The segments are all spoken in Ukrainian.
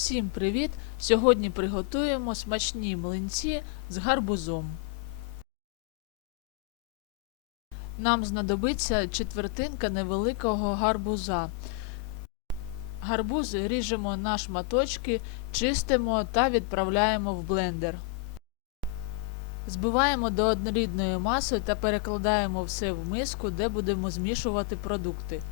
Всім привіт! Сьогодні приготуємо смачні млинці з гарбузом. Нам знадобиться четвертинка невеликого гарбуза. Гарбуз ріжемо на шматочки, чистимо та відправляємо в блендер. Збиваємо до однорідної маси та перекладаємо все в миску, де будемо змішувати продукти.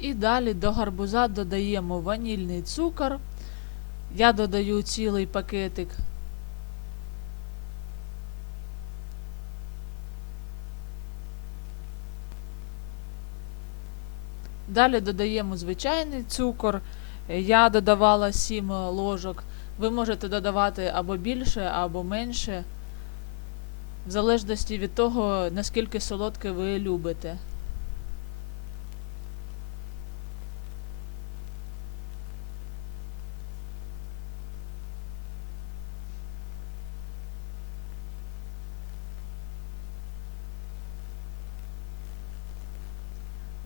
І далі до гарбуза додаємо ванільний цукор. Я додаю цілий пакетик. Далі додаємо звичайний цукор. Я додавала 7 ложок. Ви можете додавати або більше, або менше, в залежності від того, наскільки солодке ви любите.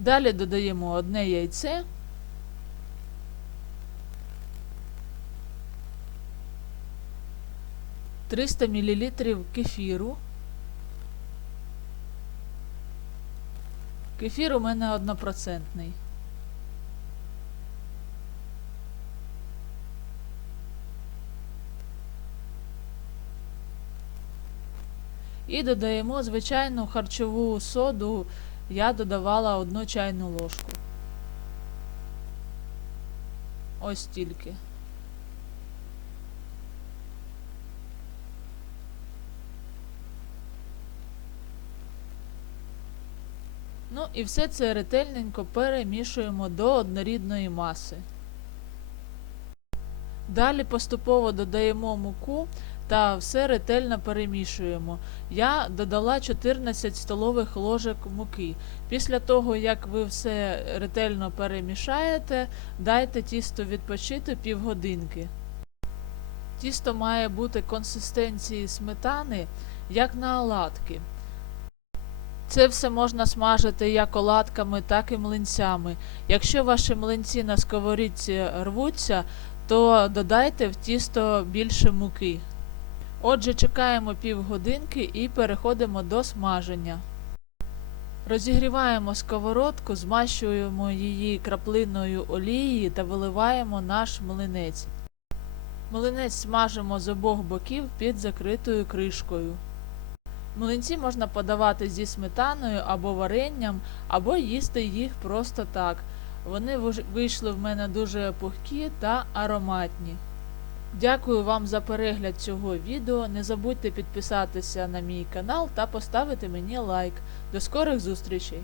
Далі додаємо одне яйце. Триста мілілітрів кефіру. Кефір у мене однопроцентний. І додаємо звичайну харчову соду я додавала одну чайну ложку. Ось тільки. Ну і все це ретельненько перемішуємо до однорідної маси. Далі поступово додаємо муку та все ретельно перемішуємо. Я додала 14 столових ложок муки. Після того, як ви все ретельно перемішаєте, дайте тісто відпочити півгодинки. Тісто має бути консистенції сметани, як на оладки. Це все можна смажити як оладками, так і млинцями. Якщо ваші млинці на сковорідці рвуться, то додайте в тісто більше муки. Отже, чекаємо півгодинки і переходимо до смаження. Розігріваємо сковородку, змащуємо її краплиною олії та виливаємо наш млинець. Млинець смажимо з обох боків під закритою кришкою. Млинці можна подавати зі сметаною або варенням, або їсти їх просто так. Вони вийшли в мене дуже пухкі та ароматні. Дякую вам за перегляд цього відео. Не забудьте підписатися на мій канал та поставити мені лайк. До скорих зустрічей!